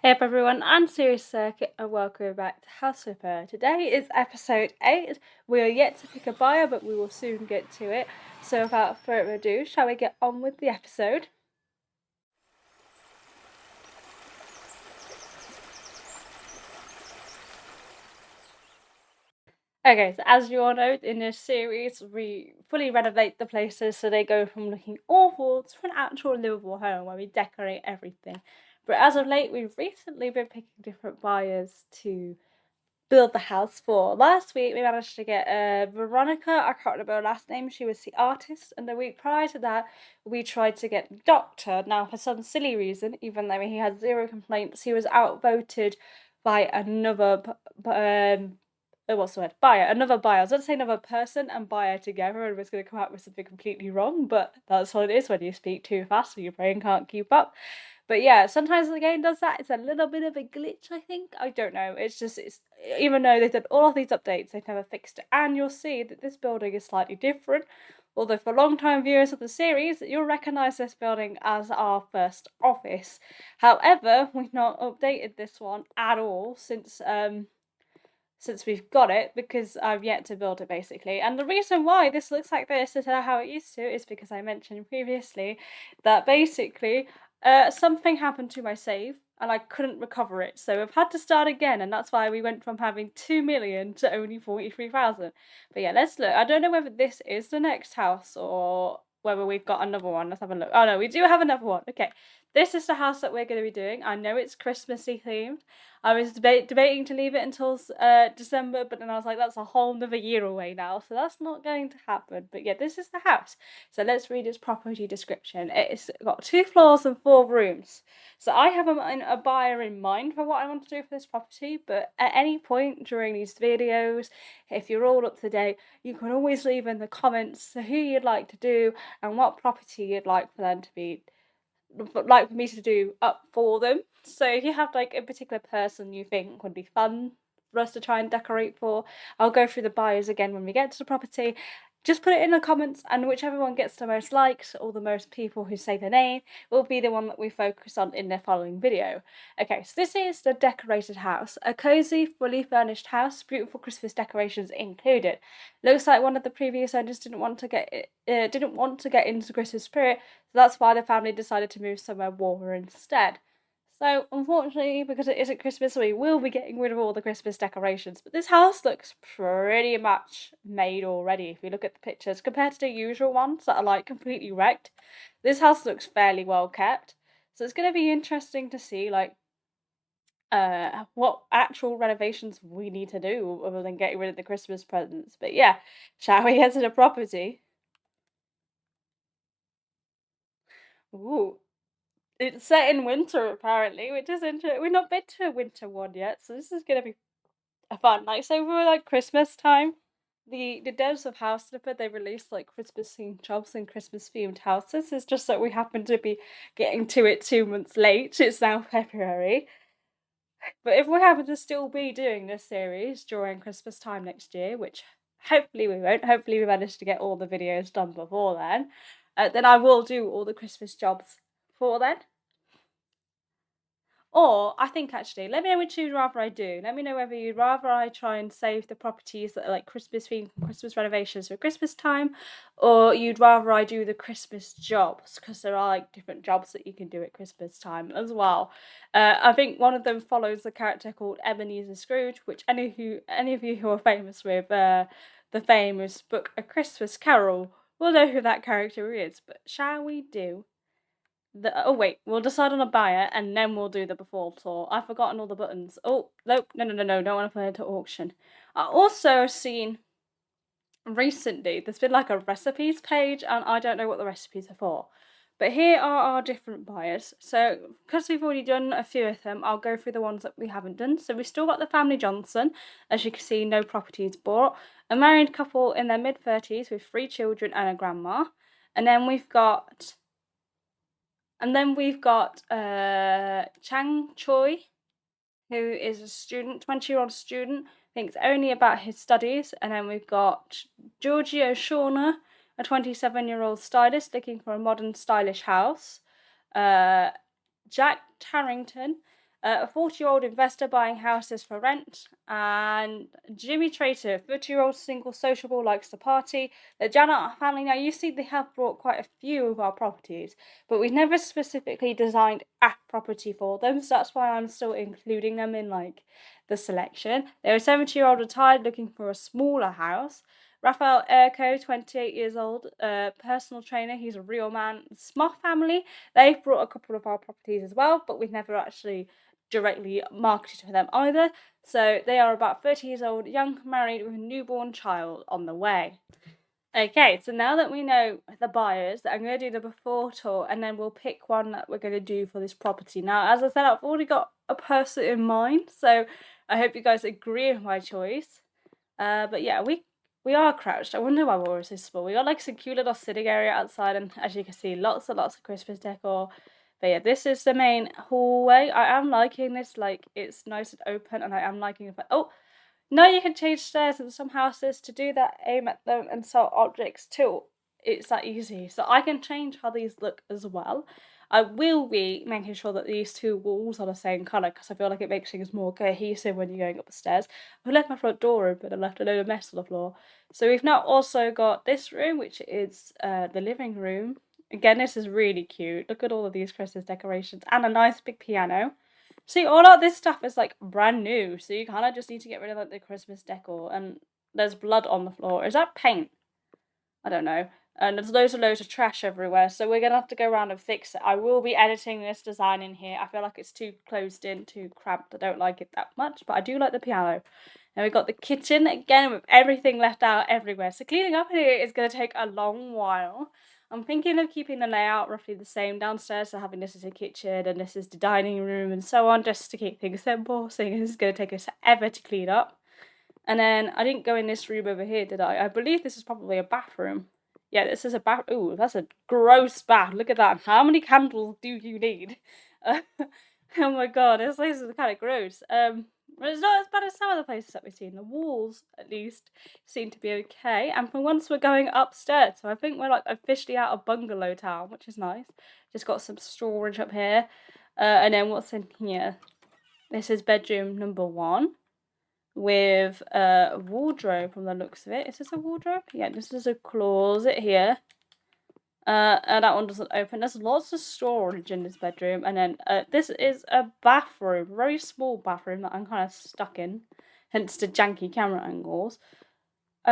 Hey up everyone, I'm Serious Circuit and welcome back to House Flipper. Today is episode 8. We are yet to pick a buyer, but we will soon get to it. So without further ado, shall we get on with the episode? Okay, so as you all know, in this series, we fully renovate the places so they go from looking awful to an actual livable home where we decorate everything. But as of late, we've recently been picking different buyers to build the house for. Last week we managed to get Veronica, I can't remember her last name, she was the artist, and the week prior to that we tried to get the doctor. Now for some silly reason, even though he had zero complaints, he was outvoted by another what's the word? Buyer. Another buyer. I was going to say another person and buyer together and was going to come out with something completely wrong, but that's what it is when you speak too fast and your brain can't keep up. But yeah, sometimes the game does that. It's a little bit of a glitch, I think. I don't know. It's even though they've done all of these updates, they've never fixed it. And you'll see that this building is slightly different. Although for long-time viewers of the series, you'll recognise this building as our first office. However, we've not updated this one at all since we've got it, because I've yet to build it basically. And the reason why this looks like this instead of how it used to is because I mentioned previously that basically something happened to my save and I couldn't recover it, so I've had to start again, and that's why we went from having 2 million to only 43,000. But yeah, let's look. I don't know whether this is the next house or whether we've got another one. Let's have a look. Oh no, we do have another one. Okay, this is the house that we're going to be doing. I know it's Christmassy themed. I was debating to leave it until December, but then I was like, that's a whole another year away now, so that's not going to happen. But yeah, this is the house. So let's read its property description. It's got 2 floors and 4 rooms. So I have a buyer in mind for what I want to do for this property, but at any point during these videos, if you're all up to date, you can always leave in the comments who you'd like to do and what property you'd like for them to be like for me to do up for them. So if you have like a particular person you think would be fun for us to try and decorate for, I'll go through the buyers again when we get to the property. Just put it in the comments, and whichever one gets the most likes or the most people who say the name will be the one that we focus on in the following video. Okay, so this is the decorated house. A cozy, fully furnished house, beautiful Christmas decorations included. Looks like one of the previous owners didn't want to get into the Christmas spirit, so that's why the family decided to move somewhere warmer instead. So, unfortunately, because it isn't Christmas, we will be getting rid of all the Christmas decorations. But this house looks pretty much made already. If you look at the pictures, compared to the usual ones that are like completely wrecked, this house looks fairly well kept. So it's going to be interesting to see like what actual renovations we need to do other than getting rid of the Christmas presents. But yeah, shall we get to the property? Ooh. It's set in winter apparently, which is interesting. We've not been to a winter one yet, so this is gonna be a fun. Like, so for like Christmas time, the devs of House Flipper, they released like Christmas themed jobs and Christmas themed houses. It's just that we happen to be getting to it 2 months late. It's now February. But if we happen to still be doing this series during Christmas time next year, which hopefully we won't, hopefully we manage to get all the videos done before then I will do all the Christmas jobs for then. Or I think actually, let me know which you'd rather I do. Let me know whether you'd rather I try and save the properties that are like Christmas themed, Christmas renovations for Christmas time, or you'd rather I do the Christmas jobs, because there are like different jobs that you can do at Christmas time as well. I think one of them follows a character called Ebenezer Scrooge, which any of you who are famous with the famous book A Christmas Carol will know who that character is. But shall we do oh wait, we'll decide on a buyer and then we'll do the before tour. I've forgotten all the buttons. Oh, nope, no, don't want to put it to auction. I also seen recently, there's been like a recipes page and I don't know what the recipes are for. But here are our different buyers. So, because we've already done a few of them, I'll go through the ones that we haven't done. So we've still got the family Johnson. As you can see, no properties bought. A married couple in their mid-30s with 3 children and a grandma. And then we've got Chang Choi, who is a student, 20-year-old student, thinks only about his studies. And then we've got Giorgio Shauna, a 27-year-old stylist looking for a modern, stylish house. Jack Tarrington, A 40-year-old investor buying houses for rent, and Jimmy Trator, 30-year-old single sociable, likes to party. The Janet family, now you see they have brought quite a few of our properties, but we've never specifically designed a property for them, so that's why I'm still including them in like the selection. They're a 70-year-old retired looking for a smaller house. Raphael Erco, 28 years old, personal trainer, he's a real man. Smoth family, they've brought a couple of our properties as well, but we've never actually directly marketed for them either. So they are about 30 years old, young, married, with a newborn child on the way. Okay, so now that we know the buyers, I'm going to do the before tour, and then we'll pick one that we're going to do for this property. Now, as I said, I've already got a person in mind, so I hope you guys agree with my choice. But yeah, we are crouched. I wonder why we're so small. We got like some cute little sitting area outside, and as you can see, lots and lots of Christmas decor. But yeah, this is the main hallway. I am liking this, like it's nice and open, and I am liking the oh, no, you can change stairs in some houses. To do that, aim at them and sell objects too. It's that easy. So I can change how these look as well. I will be making sure that these two walls are the same colour, because I feel like it makes things more cohesive when you're going up the stairs. I've left my front door open and left a load of mess on the floor. So we've now also got this room, which is the living room. Again, this is really cute. Look at all of these Christmas decorations and a nice big piano. See, all of this stuff is like brand new, so you kind of just need to get rid of like the Christmas decor. And there's blood on the floor. Is that paint? I don't know. And there's loads of trash everywhere, so we're gonna have to go around and fix it. I will be editing this design in here. I feel like it's too closed in, too cramped. I don't like it that much, but I do like the piano. And we've got the kitchen again with everything left out everywhere. So cleaning up here is gonna take a long while. I'm thinking of keeping the layout roughly the same downstairs, so having this as a kitchen and this is the dining room and so on, just to keep things simple. So this is gonna take us forever to clean up. And then I didn't go in this room over here, did I? I believe this is probably a bathroom. Yeah, this is a bath. Ooh, that's a gross bath. Look at that. How many candles do you need? Oh my god, this place is kind of gross. But it's not as bad as some of the places that we've seen. The walls, at least, seem to be okay. And for once, we're going upstairs. So I think we're like officially out of bungalow town, which is nice. Just got some storage up here. And then what's in here? This is bedroom number 1. With a wardrobe from the looks of it. Is this a wardrobe? Yeah, this is a closet here. And that one doesn't open. There's lots of storage in this bedroom. And then this is a bathroom. Very small bathroom that I'm kind of stuck in. Hence the janky camera angles. Did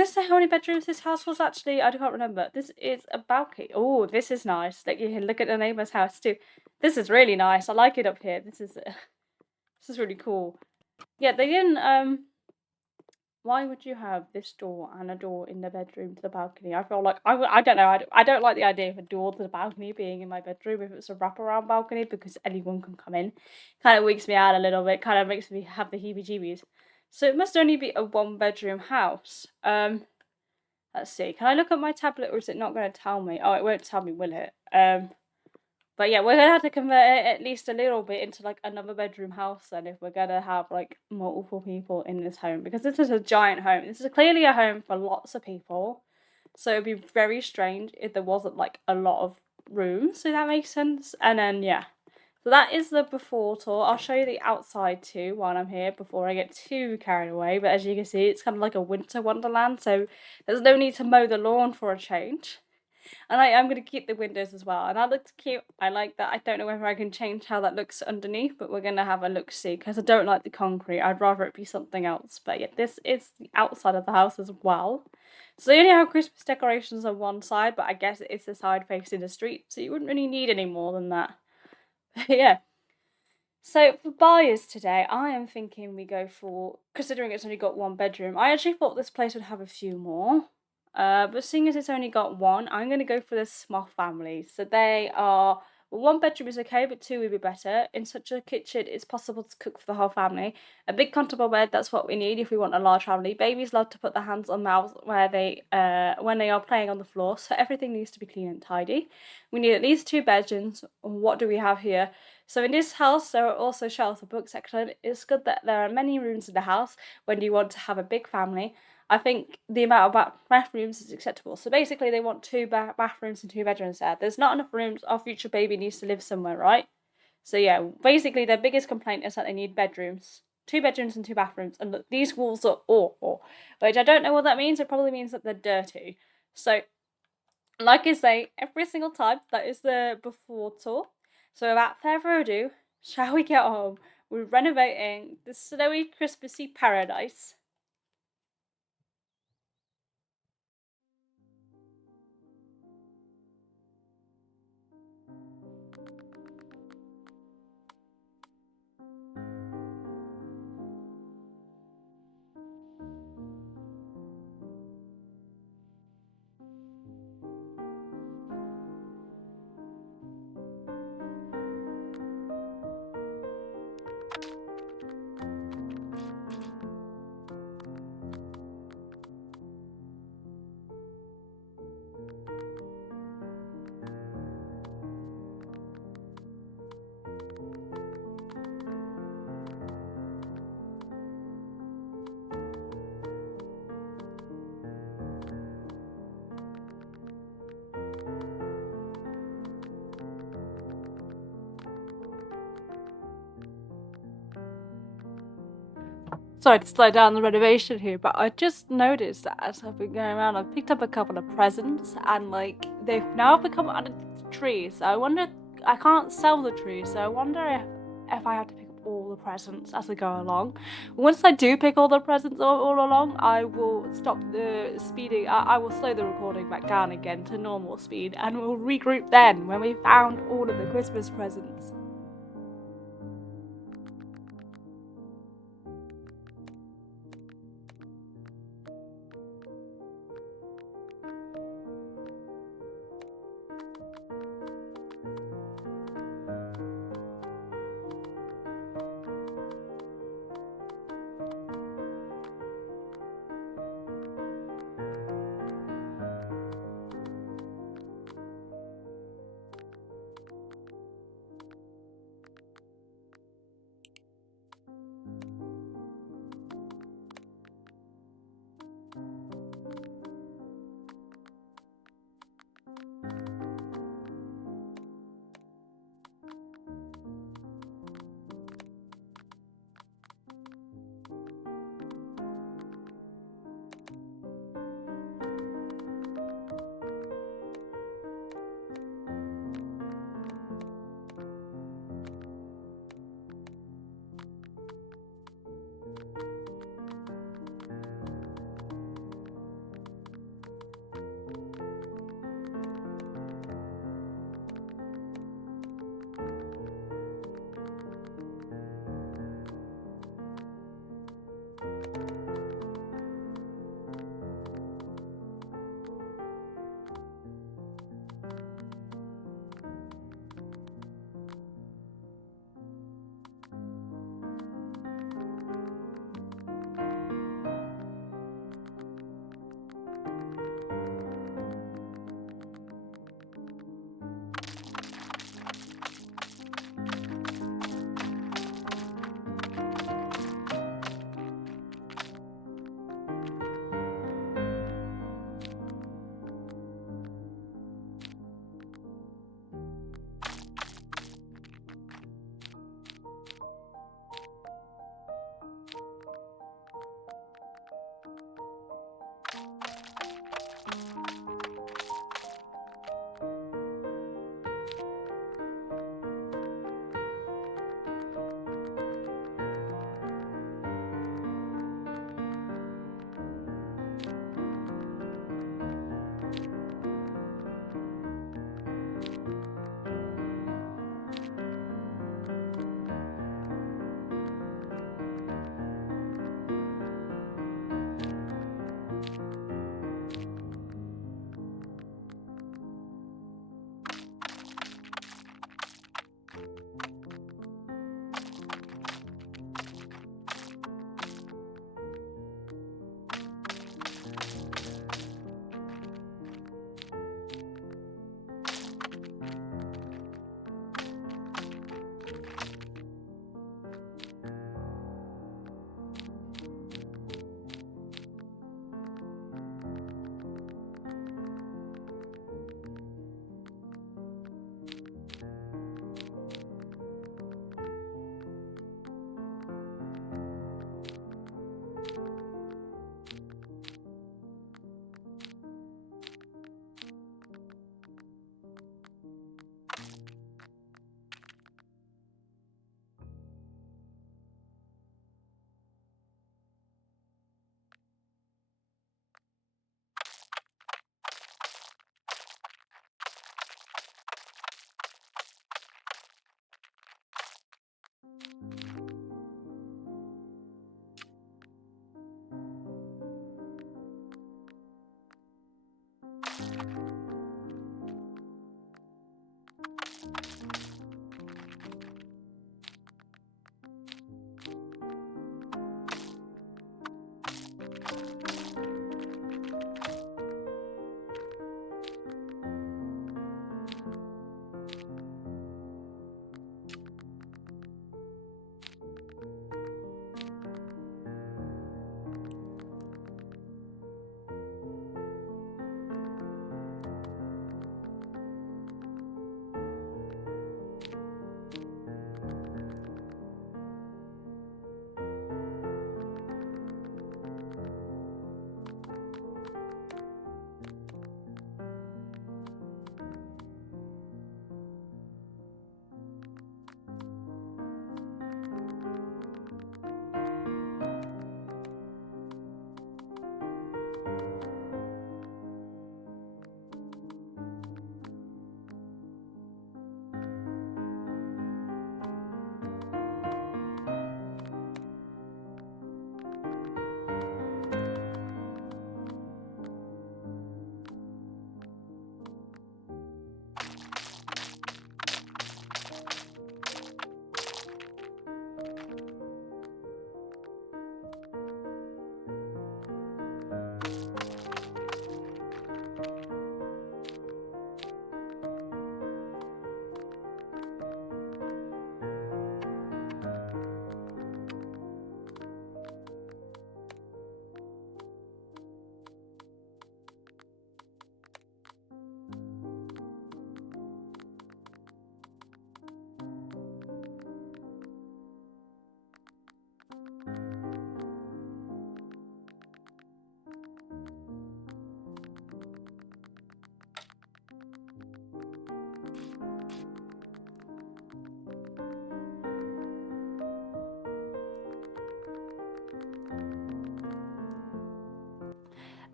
I say how many bedrooms this house was actually? I can't remember. This is a balcony. Oh, this is nice. Like you can look at the neighbour's house too. This is really nice. I like it up here. This is really cool. Yeah, they didn't why would you have this door and a door in the bedroom to the balcony? I feel like I don't know. I don't like the idea of a door to the balcony being in my bedroom if it's a wraparound balcony, because anyone can come in. Kind of wigs me out a little bit. Kind of makes me have the heebie-jeebies. So it must only be a 1-bedroom house. Let's see. Can I look at my tablet, or is it not going to tell me? Oh, it won't tell me, will it? But yeah, we're gonna have to convert it at least a little bit into like another bedroom house then, if we're gonna have like multiple people in this home, because this is a giant home. This is clearly a home for lots of people. So it'd be very strange if there wasn't like a lot of rooms, so that makes sense. And then yeah. So that is the before tour. I'll show you the outside too while I'm here before I get too carried away. But as you can see, it's kind of like a winter wonderland, so there's no need to mow the lawn for a change. And I am going to keep the windows as well. And that looks cute. I like that. I don't know whether I can change how that looks underneath, but we're going to have a look-see, because I don't like the concrete. I'd rather it be something else. But yeah, this is the outside of the house as well. So they only have Christmas decorations on one side, but I guess it's the side facing the street, so you wouldn't really need any more than that. Yeah. So for buyers today, I am thinking we go for, considering it's only got 1 bedroom, I actually thought this place would have a few more. But seeing as it's only got 1, I'm going to go for the Smoth family. So they are, well, 1 bedroom is okay, but 2 would be better. In such a kitchen, it's possible to cook for the whole family. A big comfortable bed, that's what we need if we want a large family. Babies love to put their hands on mouths where they, when they are playing on the floor, so everything needs to be clean and tidy. We need at least 2 bedrooms. What do we have here? So in this house, there are also shelves for book section. It's good that there are many rooms in the house when you want to have a big family. I think the amount of bathrooms is acceptable. So basically, they want 2 bathrooms and 2 bedrooms there. There's not enough rooms. Our future baby needs to live somewhere, right? So yeah, basically their biggest complaint is that they need bedrooms. 2 bedrooms and 2 bathrooms, and look, these walls are awful. Which I don't know what that means. It probably means that they're dirty. So, like I say, every single time, that is the before tour. So without further ado, shall we get on with renovating the snowy, Christmassy paradise? Sorry to slow down the renovation here, but I just noticed that as I've been going around, I've picked up a couple of presents, and like they've now become under the tree. So I wonder, I can't sell the tree, so I wonder if I have to pick up all the presents as I go along. Once I do pick all the presents all along, I will stop the speeding. I will slow the recording back down again to normal speed, and we'll regroup then when we found all of the Christmas presents.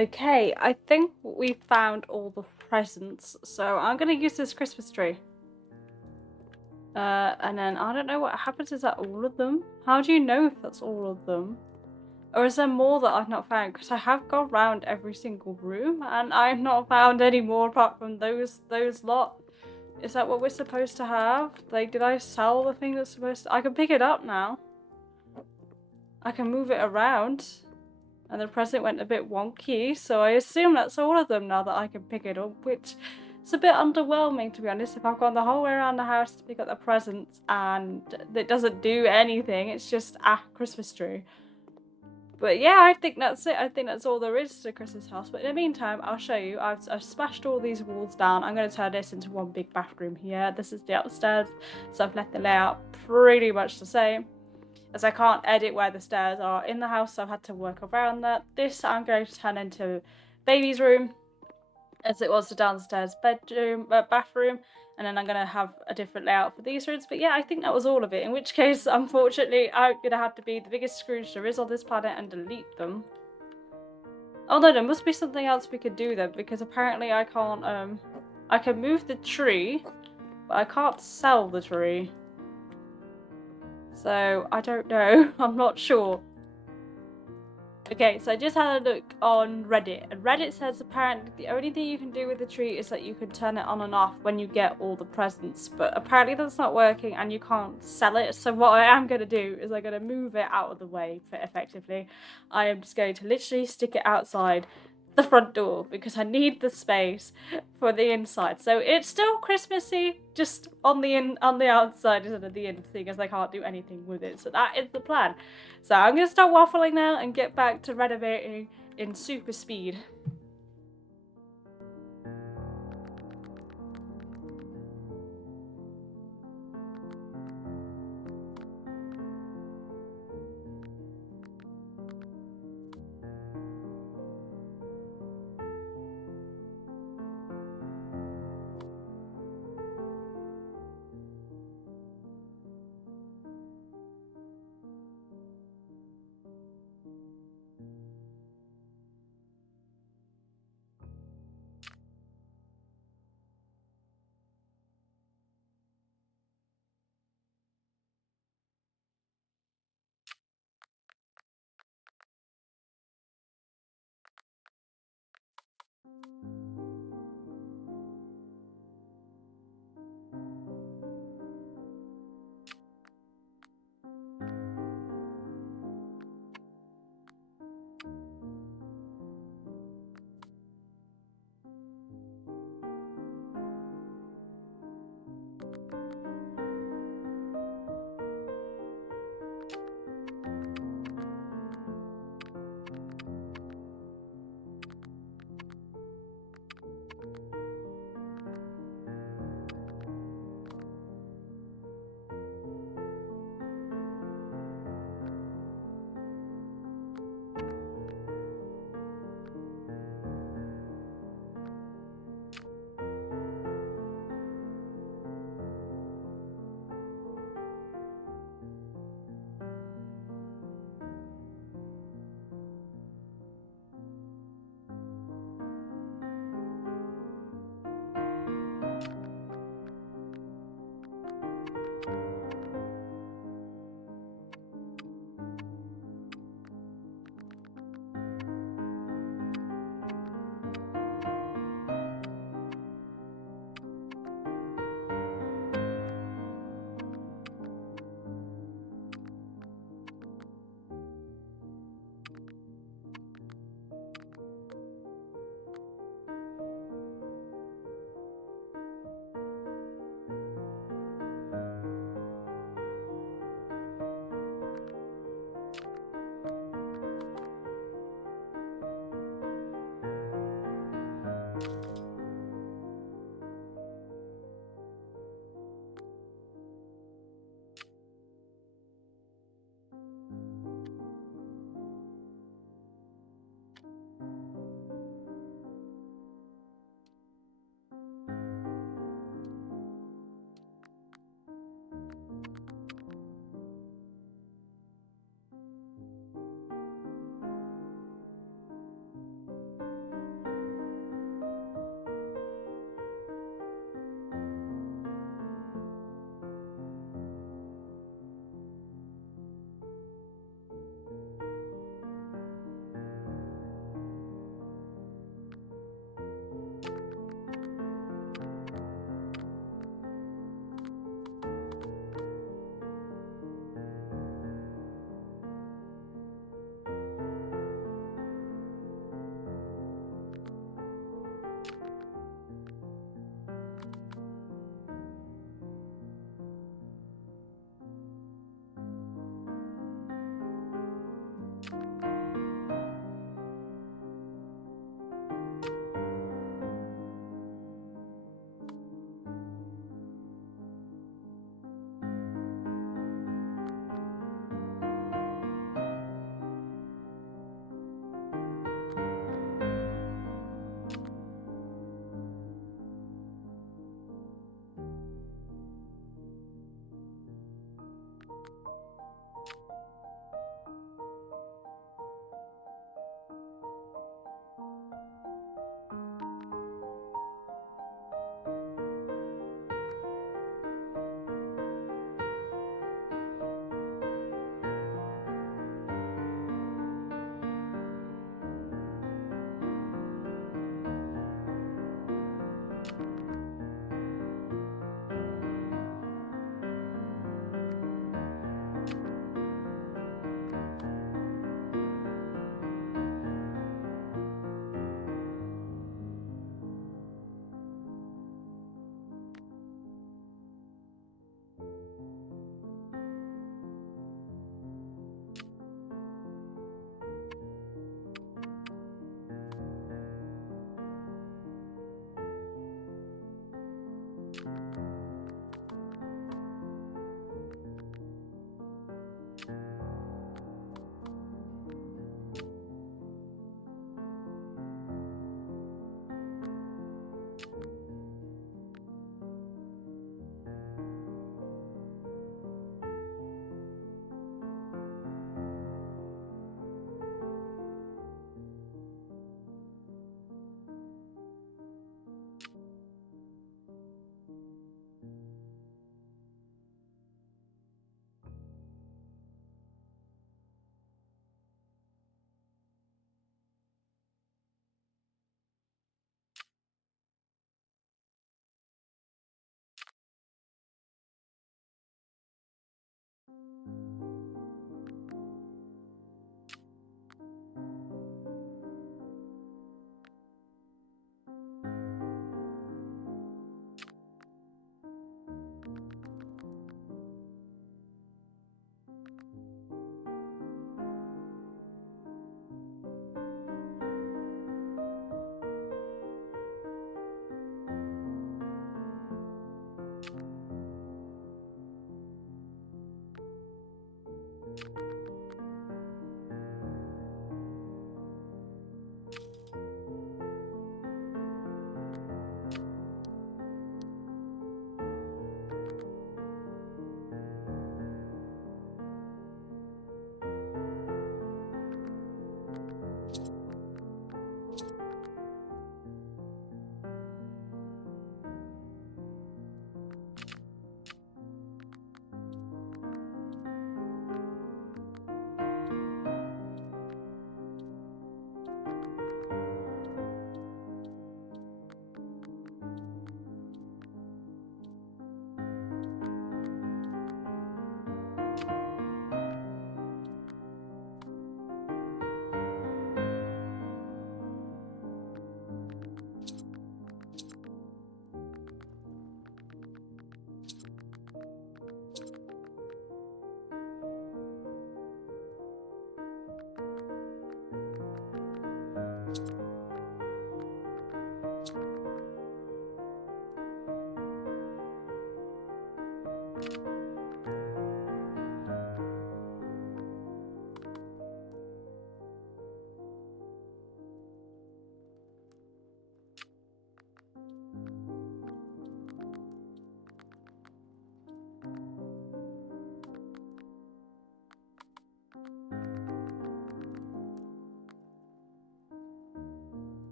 Okay, I think we found all the presents, so I'm gonna use this Christmas tree. And then I don't know what happens. Is that all of them? How do you know if that's all of them? Or is there more that I've not found? Because I have gone round every single room and I've not found any more apart from those lot. Is that what we're supposed to have? Like, did I sell the thing that's supposed to... I can pick it up now. I can move it around. And the present went a bit wonky, so I assume that's all of them now that I can pick it up, which is a bit underwhelming, to be honest. If I've gone the whole way around the house to pick up the presents and it doesn't do anything, it's just a Christmas tree. But yeah, I think that's it. I think that's all there is to Christmas house. But in the meantime, I'll show you. I've smashed all these walls down. I'm going to turn this into one big bathroom here. This is the upstairs, so I've left the layout pretty much the same, as I can't edit where the stairs are in the house, so I've had to work around that. This I'm going to turn into baby's room, as it was the downstairs bathroom, and then I'm going to have a different layout for these rooms. But yeah, I think that was all of it, in which case, unfortunately, I'm going to have to be the biggest Scrooge there is on this planet and delete them. Oh no, there must be something else we could do then, because apparently I can't, I can move the tree, but I can't sell the tree. So, I don't know. I'm not sure. Okay, so I just had a look on Reddit, and Reddit says apparently the only thing you can do with the tree is that you can turn it on and off when you get all the presents, but apparently that's not working and you can't sell it. So what I am going to do is I'm going to move it out of the way effectively. I am just going to literally stick it outside the front door because I need the space for the inside. So it's still Christmassy, just on the outside instead of the in, seeing as I can't do anything with it. So that is the plan. So I'm gonna stop waffling now and get back to renovating in super speed.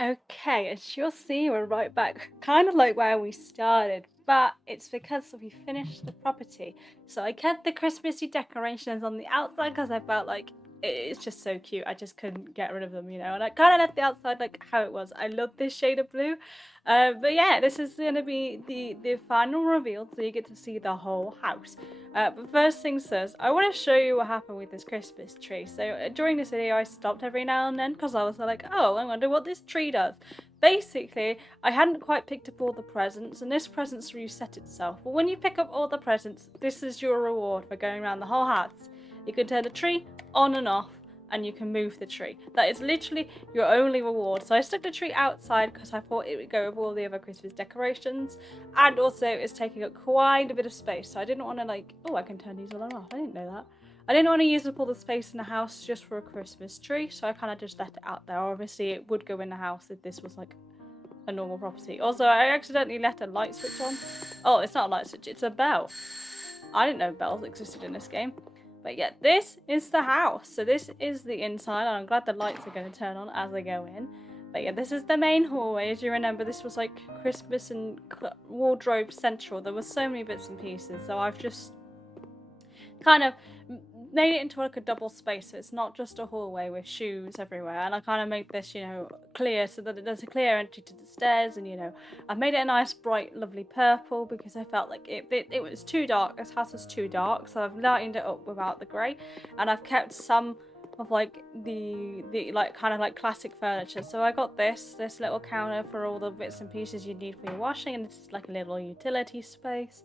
Okay, as you'll see, we're right back, kind of like where we started, but it's because we finished the property. So I kept the Christmassy decorations on the outside because I felt like it's just so cute. I just couldn't get rid of them, you know, and I kind of left the outside like how it was. I love this shade of blue. But yeah, this is going to be the final reveal, so you get to see the whole house. But first things first, I want to show you what happened with this Christmas tree. So during this video, I stopped every now and then because I was like, oh, I wonder what this tree does. Basically, I hadn't quite picked up all the presents, and this presents reset itself. But when you pick up all the presents, this is your reward for going around the whole house. You can turn the tree on and off, and you can move the tree. That is literally your only reward. So I stuck the tree outside because I thought it would go with all the other Christmas decorations, and also it's taking up quite a bit of space. So I didn't want to like, oh, I can turn these all on and off. I didn't know that. I didn't want to use up all the space in the house just for a Christmas tree, so I kind of just let it out there. Obviously, it would go in the house if this was like a normal property. Also, I accidentally left a light switch on. Oh, it's not a light switch, it's a bell. I didn't know bells existed in this game. But yeah, this is the house. So this is the inside, and I'm glad the lights are going to turn on as I go in. But yeah, this is the main hallway. As you remember, this was like Christmas and wardrobe central. There were so many bits and pieces, so I've just kind of made it into like a double space, so it's not just a hallway with shoes everywhere. And I kind of made this, you know, clear so that there's a clear entry to the stairs. And you know, I've made it a nice bright lovely purple because I felt like it was too dark. This house was too dark, so I've lightened it up without the grey, and I've kept some of like the like kind of like classic furniture. So I got this little counter for all the bits and pieces you need for your washing, and this is like a little utility space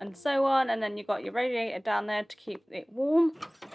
and so on. And then you got your radiator down there to keep it warm.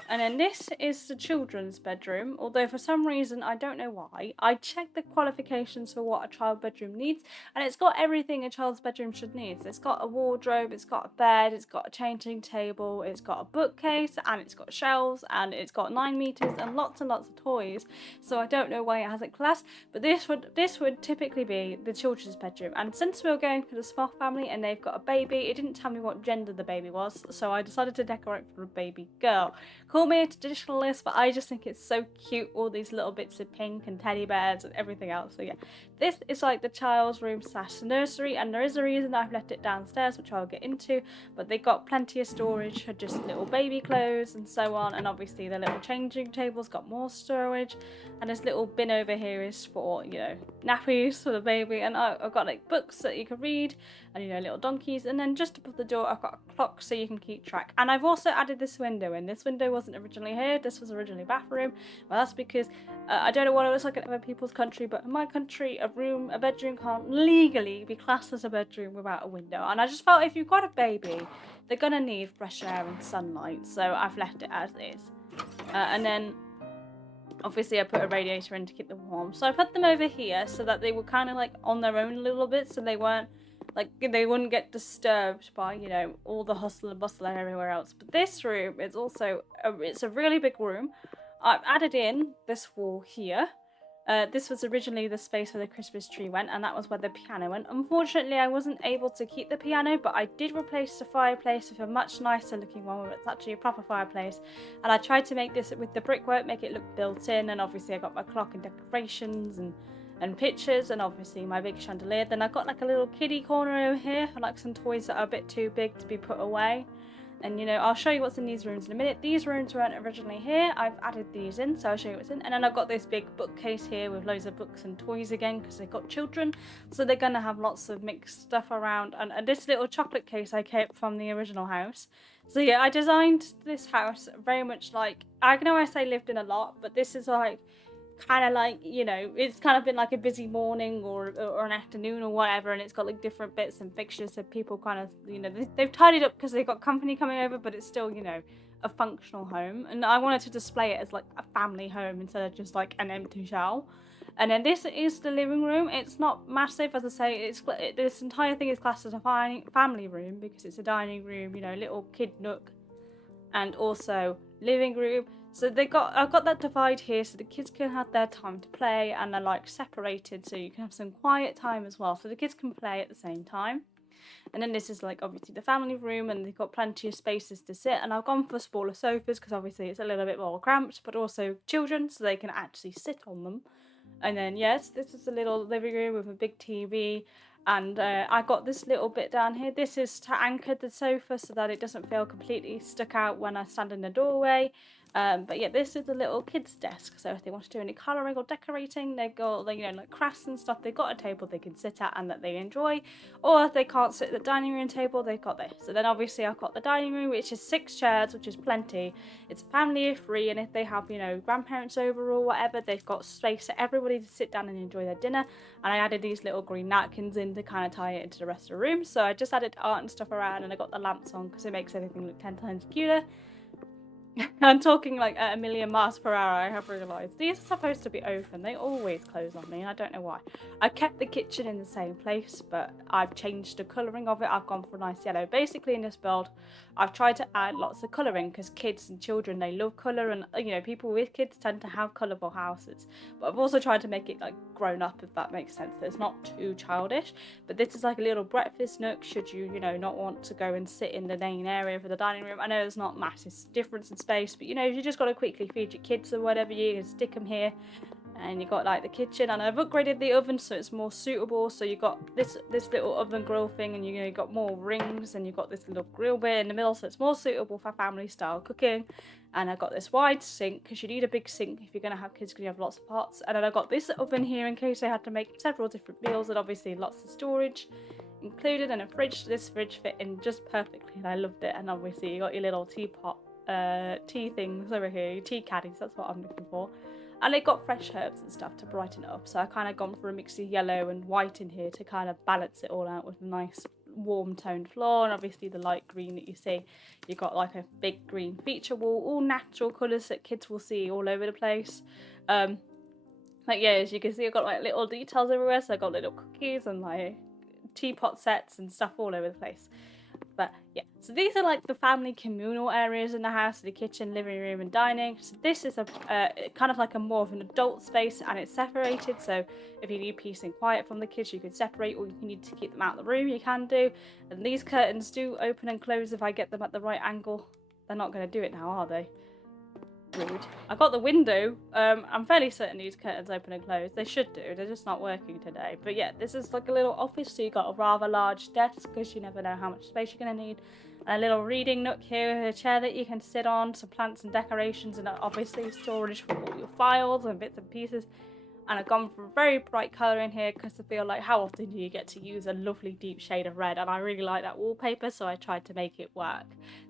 And then this is the children's bedroom, although for some reason, I don't know why, I checked the qualifications for what a child bedroom needs, and it's got everything a child's bedroom should need. It's got a wardrobe, it's got a bed, it's got a changing table, it's got a bookcase, and it's got shelves, and it's got 9 meters and lots of toys. So I don't know why it hasn't classed, but this would typically be the children's bedroom. And since we were going for the Smoth family and they've got a baby, it didn't tell me what gender the baby was, so I decided to decorate for a baby girl. Call me a traditionalist, but I just think it's so cute, all these little bits of pink and teddy bears and everything else. So yeah, this is like the child's room / nursery, and there is a reason I've left it downstairs, which I'll get into, but they got plenty of storage for just little baby clothes and so on. And obviously the little changing table's got more storage, and this little bin over here is for, you know, nappies for the baby. And I've got like books that you can read, and you know, little donkeys. And then just above the door I've got a clock so you can keep track. And I've also added this window in. This window wasn't originally here, this was originally bathroom. Well, that's because I don't know what it looks like in other people's country, but in my country a bedroom can't legally be classed as a bedroom without a window. And I just felt if you've got a baby, they're gonna need fresh air and sunlight, so I've left it as is. And then obviously I put a radiator in to keep them warm. So I put them over here so that they were kind of like on their own a little bit, so they weren't like, they wouldn't get disturbed by, you know, all the hustle and bustle and everywhere else. But this room is also it's a really big room. I've added in this wall here. This was originally the space where the Christmas tree went, and that was where the piano went. Unfortunately, I wasn't able to keep the piano, but I did replace the fireplace with a much nicer looking one, where it's actually a proper fireplace. And I tried to make this with the brickwork, make it look built in, and obviously I got my clock and decorations and pictures, and obviously my big chandelier. Then I got like a little kiddie corner over here, like some toys that are a bit too big to be put away. And you know, I'll show you what's in these rooms in a minute. These rooms weren't originally here, I've added these in, so I'll show you what's in. And then I've got this big bookcase here with loads of books and toys again, because they've got children, so they're gonna have lots of mixed stuff around. And this little chocolate case I kept from the original house. So yeah, I designed this house very much like, I know I say lived in a lot, but this is like kind of like, you know, it's kind of been like a busy morning or an afternoon or whatever, and it's got like different bits and fixtures, so people kind of, you know, they've tidied up because they've got company coming over, but it's still, you know, a functional home. And I wanted to display it as like a family home instead of just like an empty shell. And then this is the living room. It's not massive, as I say. This entire thing is classed as a family room because it's a dining room, you know, little kid nook, and also living room. So I've got that divide here so the kids can have their time to play, and they're like separated so you can have some quiet time as well, so the kids can play at the same time. And then this is like obviously the family room, and they've got plenty of spaces to sit, and I've gone for smaller sofas because obviously it's a little bit more cramped, but also children so they can actually sit on them. And then yes, this is a little living room with a big TV. And I got this little bit down here. This is to anchor the sofa so that it doesn't feel completely stuck out when I stand in the doorway. But yeah, this is a little kids' desk. So if they want to do any colouring or decorating, they've got, you know, like crafts and stuff. They've got a table they can sit at and that they enjoy. Or if they can't sit at the dining room table, they've got this. So then obviously I've got the dining room, which is 6 chairs, which is plenty. It's family of 3, and if they have, you know, grandparents over or whatever, they've got space for everybody to sit down and enjoy their dinner. And I added these little green napkins in to kind of tie it into the rest of the room. So I just added art and stuff around, and I got the lamps on because it makes everything look 10 times cuter. I'm talking like at 1,000,000 miles per hour, I have realised. These are supposed to be open. They always close on me, and I don't know why. I kept the kitchen in the same place, but I've changed the colouring of it. I've gone for a nice yellow. Basically in this build, I've tried to add lots of colouring because kids and children, they love colour, and you know, people with kids tend to have colourful houses. But I've also tried to make it like grown up, if that makes sense. So it's not too childish. But this is like a little breakfast nook should you, you know, not want to go and sit in the main area for the dining room. I know there's not massive difference in space, but you know, if you just got to quickly feed your kids or whatever, you can stick them here. And you got like the kitchen, and I've upgraded the oven so it's more suitable. So you got this little oven grill thing, and you got more rings, and you got this little grill bit in the middle, so it's more suitable for family style cooking. And I got this wide sink because you need a big sink if you're gonna have kids, because you have lots of pots. And then I got this oven here in case I had to make several different meals, and obviously lots of storage included, and a fridge. This fridge fit in just perfectly, and I loved it. And obviously you got your little teapot, tea things over here, your tea caddies. That's what I'm looking for. And it got fresh herbs and stuff to brighten it up. So I kind of gone for a mix of yellow and white in here to kind of balance it all out with a nice warm toned floor. And obviously the light green that you see. You got like a big green feature wall, all natural colours that kids will see all over the place. Like yeah, as you can see, I've got like little details everywhere. So I got little cookies and like teapot sets and stuff all over the place. But yeah, so these are like the family communal areas in the house: the kitchen, living room and dining. So this is a kind of like a more of an adult space, and it's separated, so if you need peace and quiet from the kids, you can separate, or if you need to keep them out of the room, you can do. And these curtains do open and close if I get them at the right angle. They're not going to do it now, are they? Rude. I got the window. I'm fairly certain these curtains open and close. They should do. They're just not working today. But yeah, this is like a little office, so you got a rather large desk because you never know how much space you're going to need. And a little reading nook here with a chair that you can sit on, some plants and decorations, and obviously storage for all your files and bits and pieces. And I've gone for a very bright colour in here because I feel like how often do you get to use a lovely deep shade of red, and I really like that wallpaper, so I tried to make it work.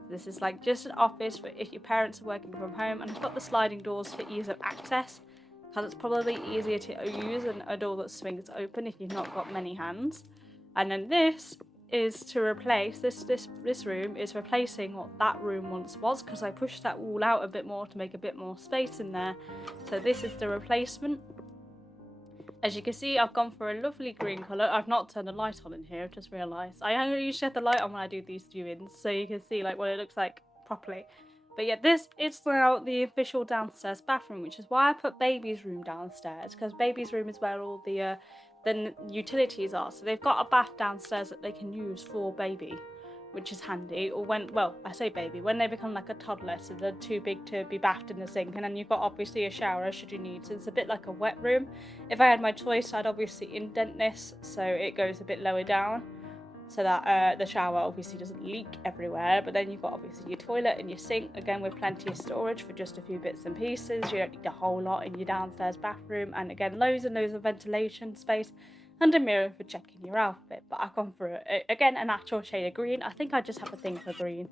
This is like just an office for if your parents are working from home, and it's got the sliding doors for ease of access because it's probably easier to use than a door that swings open if you've not got many hands. And then this is to replace this room is replacing what that room once was, because I pushed that wall out a bit more to make a bit more space in there. So this is the replacement. As you can see, I've gone for a lovely green colour. I've not turned the light on in here, I've just realised. I only usually have the light on when I do these viewings, so you can see like what it looks like properly. But yeah, this is now the official downstairs bathroom, which is why I put baby's room downstairs, because baby's room is where all the utilities are. So they've got a bath downstairs that they can use for baby, which is handy. Or when, well, I say baby, when they become like a toddler, so they're too big to be bathed in the sink, and then you've got obviously a shower should you need. So it's a bit like a wet room. If I had my choice, I'd obviously indent this so it goes a bit lower down, so that the shower obviously doesn't leak everywhere. But then you've got obviously your toilet and your sink, again with plenty of storage for just a few bits and pieces. You don't need a whole lot in your downstairs bathroom, and again loads and loads of ventilation space, and a mirror for checking your outfit. But I've gone for again a natural shade of green. I think I just have a thing for green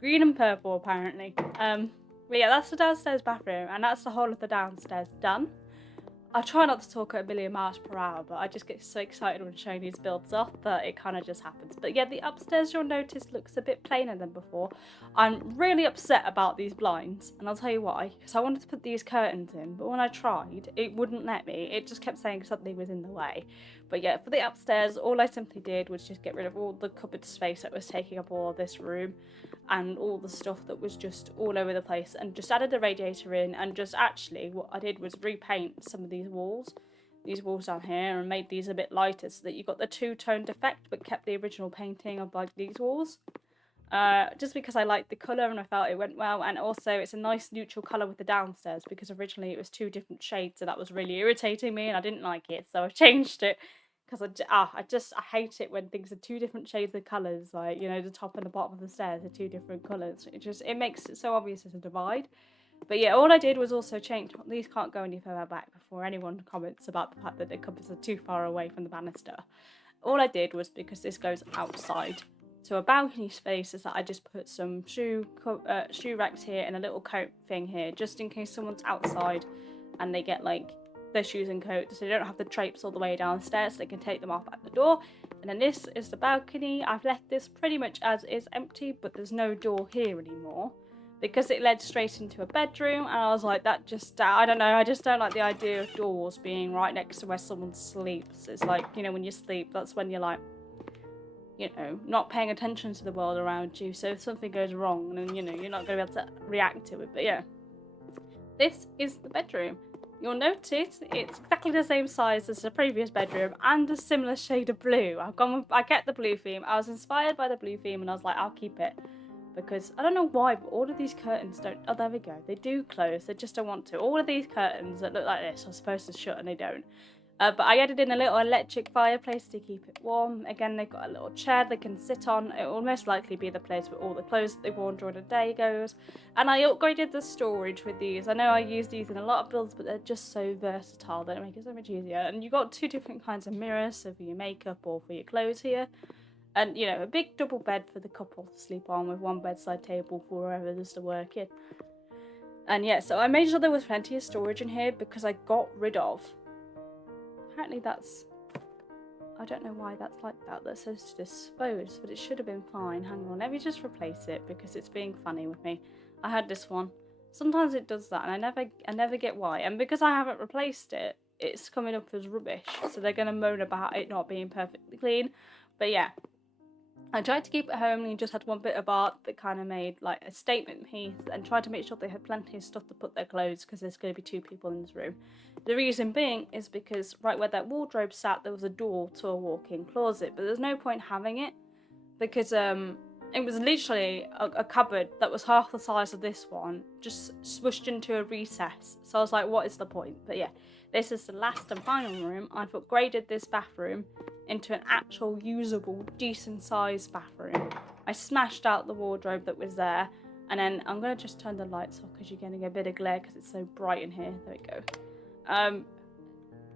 and purple apparently. But yeah, that's the downstairs bathroom, and that's the whole of the downstairs done. I try not to talk at a million miles per hour, but I just get so excited when showing these builds off that it kind of just happens. But yeah, the upstairs, you'll notice, looks a bit plainer than before. I'm really upset about these blinds, and I'll tell you why. Because I wanted to put these curtains in, but when I tried, it wouldn't let me. It just kept saying something was in the way. But yeah, for the upstairs, all I simply did was just get rid of all the cupboard space that was taking up all of this room, and all the stuff that was just all over the place, and just added the radiator in, and just actually what I did was repaint some of these walls down here, and made these a bit lighter so that you got the two-toned effect but kept the original painting of like these walls, just because I liked the colour and I felt it went well. And also it's a nice neutral colour with the downstairs, because originally it was two different shades, so that was really irritating me and I didn't like it, so I changed it. Because I hate it when things are two different shades of colours, like, you know, the top and the bottom of the stairs are two different colours. It makes it so obvious as a divide. But yeah, all I did was also change, these can't go any further back before anyone comments about the fact that the cupboards are too far away from the banister. All I did was, because this goes outside to a balcony space, is that I just put some shoe racks here and a little coat thing here, just in case someone's outside and they get like their shoes and coats, so they don't have to traipse all the way downstairs, so they can take them off at the door. And then this is the balcony. I've left this pretty much as is empty, but there's no door here anymore because it led straight into a bedroom, and I was like, that just, I don't know, I just don't like the idea of doors being right next to where someone sleeps. It's like, you know, when you sleep, that's when you're like, you know, not paying attention to the world around you, so if something goes wrong, then, you know, you're not going to be able to react to it. But yeah, this is the bedroom. You'll notice it's exactly the same size as the previous bedroom and a similar shade of blue. I kept the blue theme. I was inspired by the blue theme and I was like, I'll keep it. because I don't know why, but all of these curtains don't, oh there we go, they do close, they just don't want to. All of these curtains that look like this are supposed to shut and they don't. But I added in a little electric fireplace to keep it warm. Again, they've got a little chair they can sit on. It will most likely be the place where all the clothes that they've worn during the day goes. And I upgraded the storage with these. I know I use these in a lot of builds, but they're just so versatile that it makes it so much easier. And you've got 2 different kinds of mirrors, so for your makeup or for your clothes here. And, you know, a big double bed for the couple to sleep on with 1 bedside table for wherever there's to work in. And yeah, so I made sure there was plenty of storage in here because I got rid of... Apparently that's... I don't know why that's like that. That says to dispose, but it should have been fine. Hang on, let me just replace it because it's being funny with me. I had this one. Sometimes it does that and I never get why. And because I haven't replaced it, it's coming up as rubbish. So they're going to moan about it not being perfectly clean. But yeah. I tried to keep it homely and just had 1 bit of art that kind of made like a statement piece and tried to make sure they had plenty of stuff to put their clothes because there's going to be 2 people in this room. The reason being is because right where that wardrobe sat there was a door to a walk-in closet, but there's no point having it because it was literally a cupboard that was half the size of this one just smushed into a recess. So I was like, what is the point? But yeah, this is the last and final room. I've upgraded this bathroom into an actual usable, decent sized bathroom. I smashed out the wardrobe that was there, and then I'm going to just turn the lights off because you're getting a bit of glare because it's so bright in here. There we go.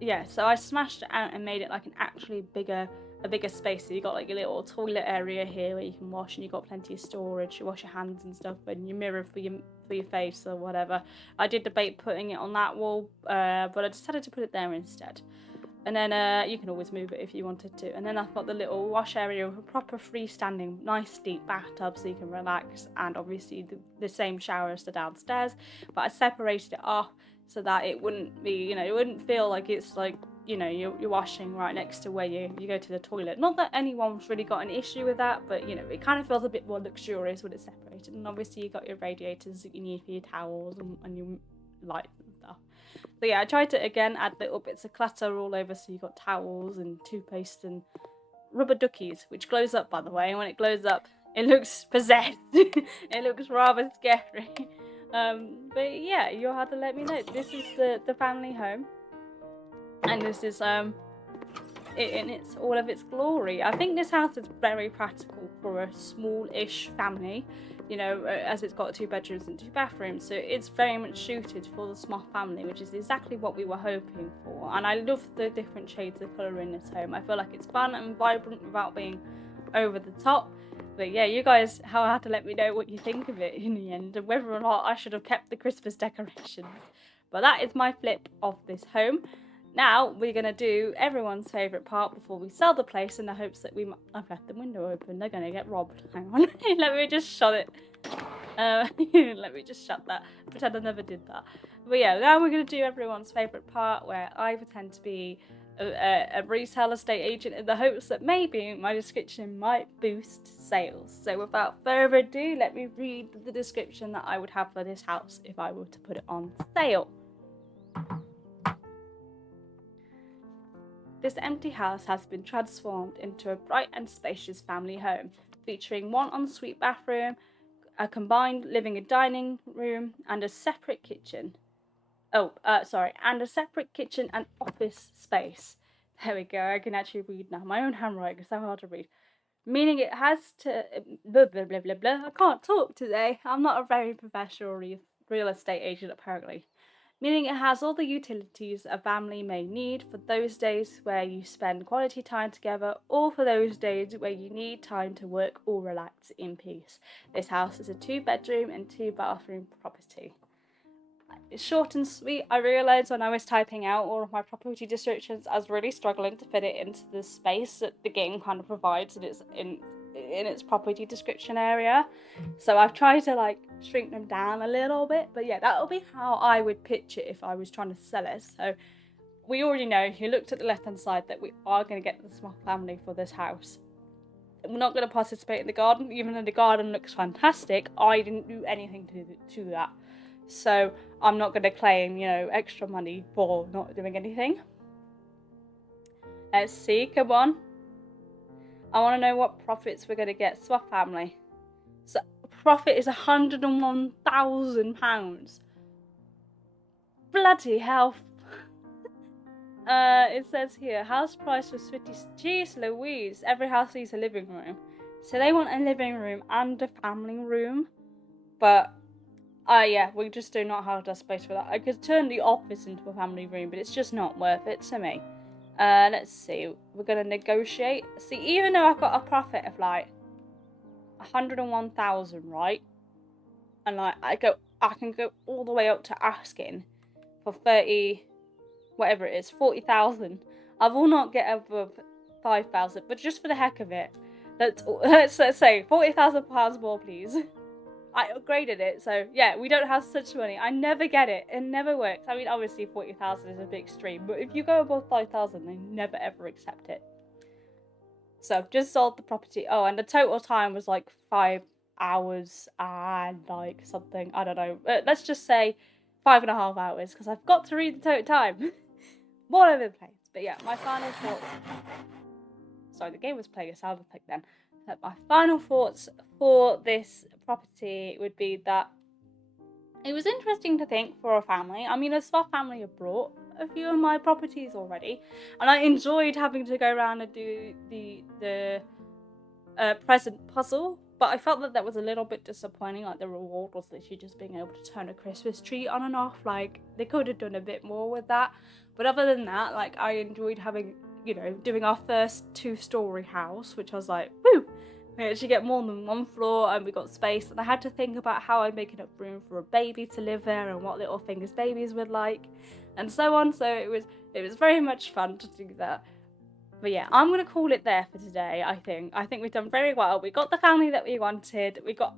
Yeah, so I smashed it out and made it like an actually a bigger space. So you got like your little toilet area here where you can wash, and you got plenty of storage. You wash your hands and stuff, and your mirror for your face or whatever. I did debate putting it on that wall, but I decided to put it there instead. And then you can always move it if you wanted to. And then I've got the little wash area with a proper freestanding, nice deep bathtub so you can relax. And obviously the same shower as the downstairs. But I separated it off so that it wouldn't be, you know, it wouldn't feel like it's like, you know, you're washing right next to where you go to the toilet. Not that anyone's really got an issue with that, but, you know, it kind of feels a bit more luxurious when it's separated. And obviously you got your radiators that you need for your towels and your lights and stuff. So yeah, I tried to, again, add little bits of clutter all over, so you got towels and toothpaste and rubber duckies, which glows up, by the way, and when it glows up, it looks possessed. It looks rather scary. But yeah, you'll have to let me know. This is the family home, and this is in its all of its glory. I think this house is very practical for a small-ish family, you know, as it's got 2 bedrooms and 2 bathrooms, so it's very much suited for the Smoth family, which is exactly what we were hoping for. And I love the different shades of colour in this home. I feel like it's fun and vibrant without being over the top. But yeah, you guys have to let me know what you think of it in the end, and whether or not I should have kept the Christmas decorations. But that is my flip of this home. Now we're going to do everyone's favourite part before we sell the place, in the hopes that I've left the window open, they're going to get robbed. Hang on, let me just shut it. Let me just shut that. Pretend I never did that. But yeah, now we're going to do everyone's favourite part, where I pretend to be a retail estate agent in the hopes that maybe my description might boost sales. So without further ado, let me read the description that I would have for this house if I were to put it on sale. This empty house has been transformed into a bright and spacious family home, featuring 1 ensuite bathroom, a combined living and dining room, and a separate kitchen. And a separate kitchen and office space. There we go, I can actually read now. My own handwriting is so hard to read. Meaning it has to... blah, blah, blah, blah, blah. I can't talk today. I'm not a very professional real estate agent, apparently. Meaning it has all the utilities a family may need for those days where you spend quality time together, or for those days where you need time to work or relax in peace. This house is a 2-bedroom and 2-bathroom property. It's short and sweet. I realised when I was typing out all of my property descriptions, I was really struggling to fit it into the space that the game kind of provides in its property description area. So I've tried to like shrink them down a little bit, but yeah, that'll be how I would pitch it if I was trying to sell it. So we already know, if you looked at the left hand side, that we are going to get the Smoth family for this house. We're not going to participate in the garden, even though the garden looks fantastic. I didn't do anything to that, so I'm not going to claim, you know, extra money for not doing anything. Let's see, come on. I want to know what profits we're going to get. Smoth family. So profit is £101,000. Bloody hell. It says here, house price was 50. Jeez Louise, every house needs a living room. So they want a living room and a family room. But, yeah, we just do not have the space for that. I could turn the office into a family room, but it's just not worth it to me. Let's see, we're gonna negotiate. See, even though I've got a profit of like 101,000, right? And like, I can go all the way up to asking for 30, whatever it is, 40,000. I will not get above 5,000, but just for the heck of it, let's say £40,000 more, please. I upgraded it, so yeah, we don't have such money. I never get it. It never works. I mean, obviously 40,000 is a bit extreme, but if you go above 5,000, they never ever accept it. So just sold the property. Oh, and the total time was like 5 hours and like something. I don't know. Let's just say 5.5 hours, because I've got to read the total time. More over the place. But yeah, my final thoughts. Sorry, the game was playing a sound effect then. But my final thoughts for this property would be that it was interesting to think for a family. I mean, a Smoth family have brought a few of my properties already, and I enjoyed having to go around and do the present puzzle. But I felt that was a little bit disappointing. Like, the reward was literally just being able to turn a Christmas tree on and off. Like, they could have done a bit more with that. But other than that, like, I enjoyed having, you know, doing our first 2-story house, which I was like, woo! We actually get more than one floor and we got space. And I had to think about how I'd make enough room for a baby to live there and what little things babies would like, and so on. So it was very much fun to do that. But yeah, I'm going to call it there for today, I think. I think we've done very well. We got the family that we wanted. We got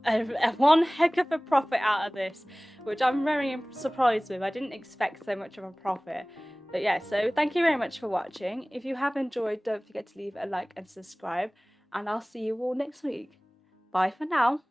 one heck of a profit out of this, which I'm very surprised with. I didn't expect so much of a profit. But yeah, so thank you very much for watching. If you have enjoyed, don't forget to leave a like and subscribe. And I'll see you all next week. Bye for now.